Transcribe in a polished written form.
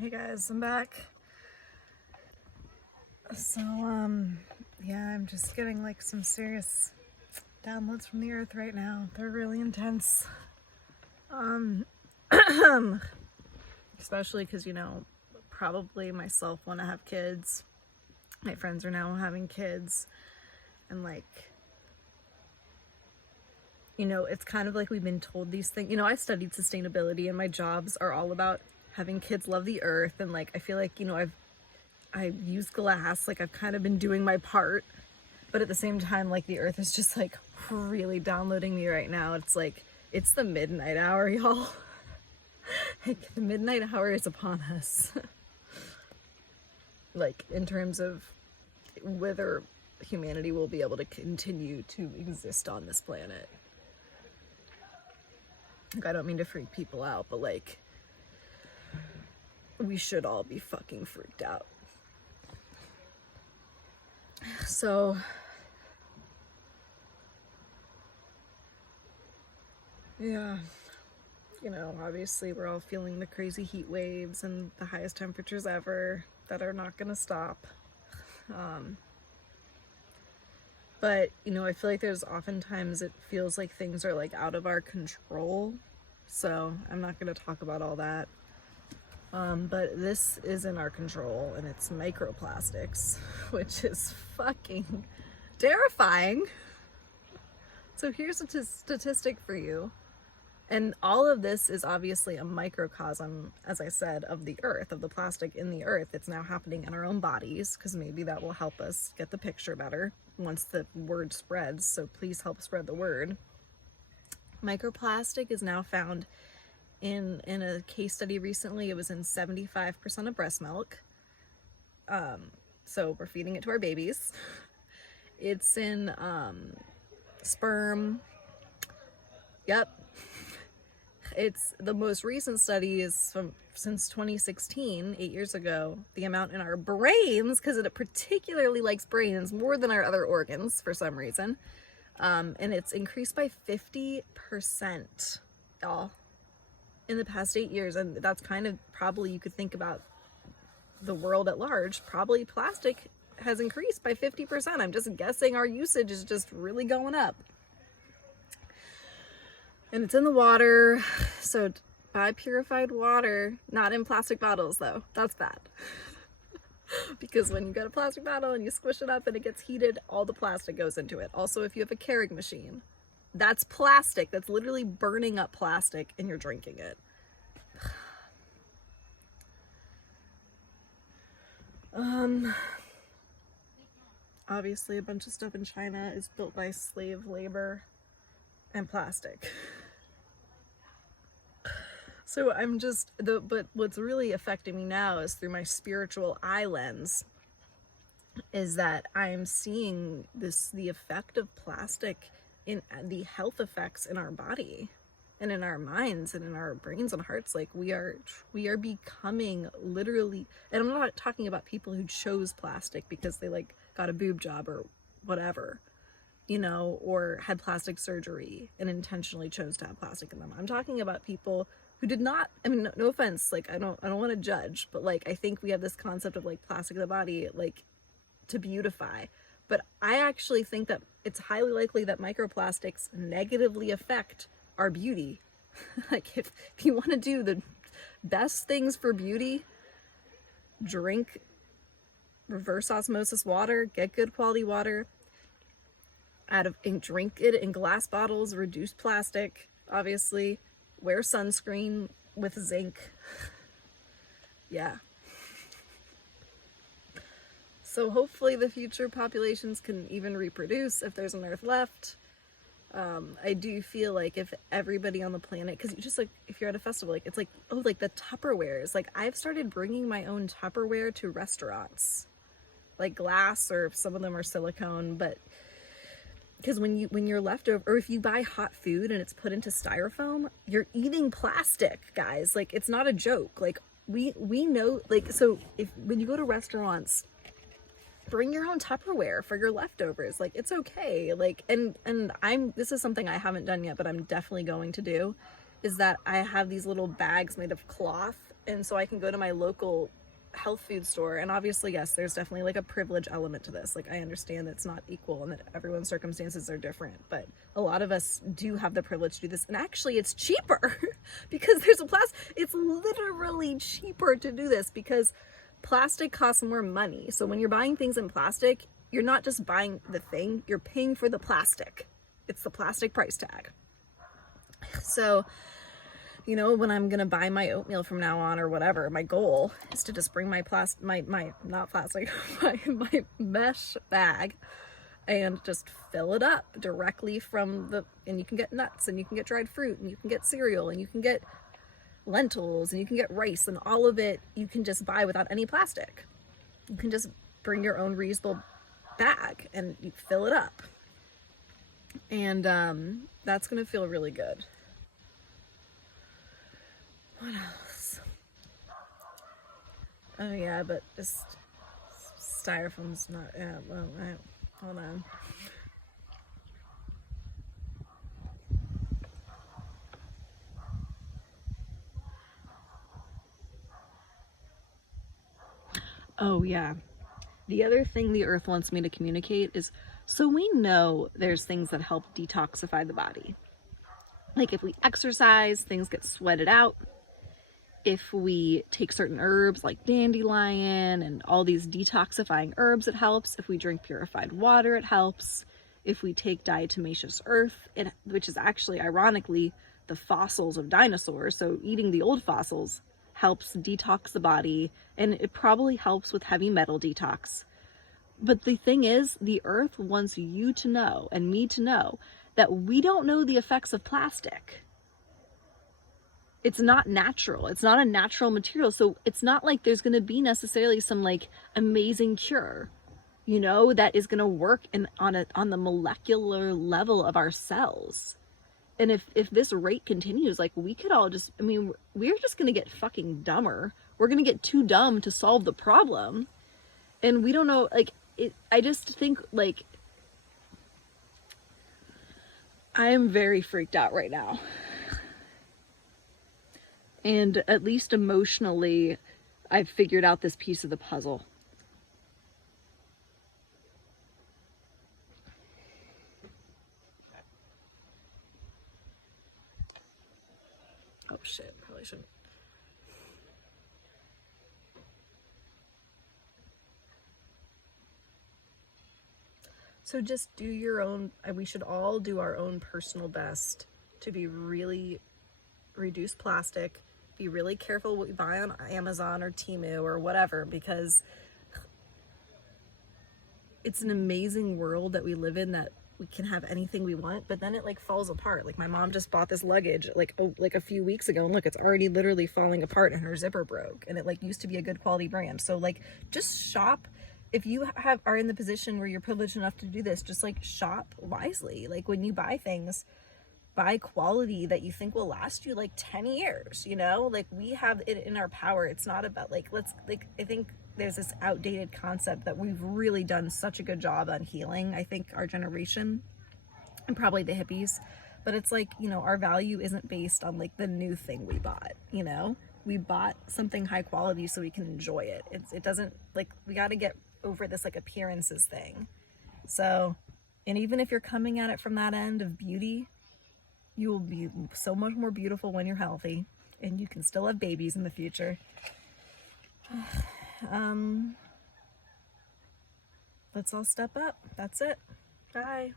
Hey guys, I'm back. So, yeah, I'm just getting like some serious downloads from the earth right now. They're really intense. Especially because, probably myself want to have kids. My friends are now having kids. And it's kind of like we've been told these things. I studied sustainability and my jobs are all about having kids love the earth. And I feel like, I use glass, I've kind of been doing my part, but at the same time, the earth is just really downloading me right now. It's the midnight hour, y'all. The midnight hour is upon us. In terms of whether humanity will be able to continue to exist on this planet. I don't mean to freak people out, but we should all be fucking freaked out. So, yeah, obviously we're all feeling the crazy heat waves and the highest temperatures ever that are not gonna stop. But, I feel like there's oftentimes it feels like things are out of our control. So I'm not gonna talk about all that. But this is in our control, and it's microplastics, which is fucking terrifying. So here's a statistic for you. And all of this is obviously a microcosm, as I said, of the earth, of the plastic in the earth. It's now happening in our own bodies, because maybe that will help us get the picture better once the word spreads. So please help spread the word. Microplastic is now found in a case study recently. It was in 75% of breast milk. So we're feeding it to our babies. It's in sperm. Yep. It's the most recent study is since 2016, 8 years ago. The amount in our brains, because it particularly likes brains more than our other organs for some reason, and it's increased by 50%, y'all, in the past 8 years. And that's kind of probably, you could think about the world at large, probably plastic has increased by 50%. I'm just guessing our usage is just really going up. And it's in the water, so buy purified water, not in plastic bottles though. That's bad. Because when you get a plastic bottle and you squish it up and it gets heated, all the plastic goes into it. Also, if you have a Keurig machine, that's plastic. That's literally burning up plastic and you're drinking it. Obviously a bunch of stuff in China is built by slave labor and plastic. So but what's really affecting me now is through my spiritual eye lens, is that I'm seeing the effect of plastic in the health effects in our body and in our minds and in our brains and hearts. We are becoming literally, and I'm not talking about people who chose plastic because they got a boob job or whatever, or had plastic surgery and intentionally chose to have plastic in them. I'm talking about people who did not, I mean, no offense, I don't want to judge, but I think we have this concept of plastic in the body, to beautify. But I actually think that it's highly likely that microplastics negatively affect our beauty. If you want to do the best things for beauty, drink reverse osmosis water, get good quality water, and drink it in glass bottles, reduce plastic, obviously, wear sunscreen with zinc. Yeah. So hopefully the future populations can even reproduce if there's an earth left. I do feel if everybody on the planet, because just if you're at a festival, it's the Tupperwares. I've started bringing my own Tupperware to restaurants, glass, or some of them are silicone, but because when you're leftover, or if you buy hot food and it's put into styrofoam, you're eating plastic, guys. It's not a joke. We know, so when you go to restaurants, bring your own Tupperware for your leftovers. It's okay. And this is something I haven't done yet, but I'm definitely going to do, is that I have these little bags made of cloth And so I can go to my local health food store, and obviously, yes, there's definitely like a privilege element to this. Like, I understand that it's not equal and that everyone's circumstances are different, but a lot of us do have the privilege to do this. And actually it's cheaper because there's a it's literally cheaper to do this because plastic costs more money. So when you're buying things in plastic, you're not just buying the thing, you're paying for the plastic. It's the plastic price tag. So, you know, when I'm gonna buy my oatmeal from now on or whatever, my goal is to just bring my my mesh bag and just fill it up directly from and you can get nuts, and you can get dried fruit, and you can get cereal, and you can get lentils, and you can get rice, and all of it you can just buy without any plastic. You can just bring your own reusable bag and you fill it up. And that's gonna feel really good. What else? Oh yeah, but this styrofoam's not, yeah, well, hold on. Oh yeah. The other thing the earth wants me to communicate is, so we know there's things that help detoxify the body. Like if we exercise, things get sweated out. If we take certain herbs like dandelion and all these detoxifying herbs, it helps. If we drink purified water, it helps. If we take diatomaceous earth, which is actually ironically the fossils of dinosaurs, so eating the old fossils helps detox the body, and it probably helps with heavy metal detox. But the thing is, the earth wants you to know, and me to know, that we don't know the effects of plastic. It's not natural. It's not a natural material. So it's not like there's going to be necessarily some like amazing cure, you know, that is going to work on the molecular level of our cells. And if this rate continues, like we could all just, I mean, we're just going to get fucking dumber. We're going to get too dumb to solve the problem. And we don't know, like, I just think like, I am very freaked out right now. And at least emotionally, I've figured out this piece of the puzzle. Oh shit, probably shouldn't. So just do your own, we should all do our own personal best to be really, reduce plastic, be really careful what we buy on Amazon or Temu or whatever, because it's an amazing world that we live in, that we can have anything we want, but then it like falls apart. Like my mom just bought this luggage like a few weeks ago, and look, it's already literally falling apart and her zipper broke, and it like used to be a good quality brand. So like just shop. If you are in the position where you're privileged enough to do this, just like shop wisely. Like when you buy things, buy quality that you think will last you like 10 years, you know? Like we have it in our power. It's not about like, I think there's this outdated concept that we've really done such a good job on healing, I think, our generation, and probably the hippies. But it's like, you know, our value isn't based on like the new thing we bought, you know? We bought something high quality so we can enjoy it. It doesn't, like, we got to get over this like appearances thing. So, and even if you're coming at it from that end of beauty, you will be so much more beautiful when you're healthy, and you can still have babies in the future. Let's all step up. That's it. Bye.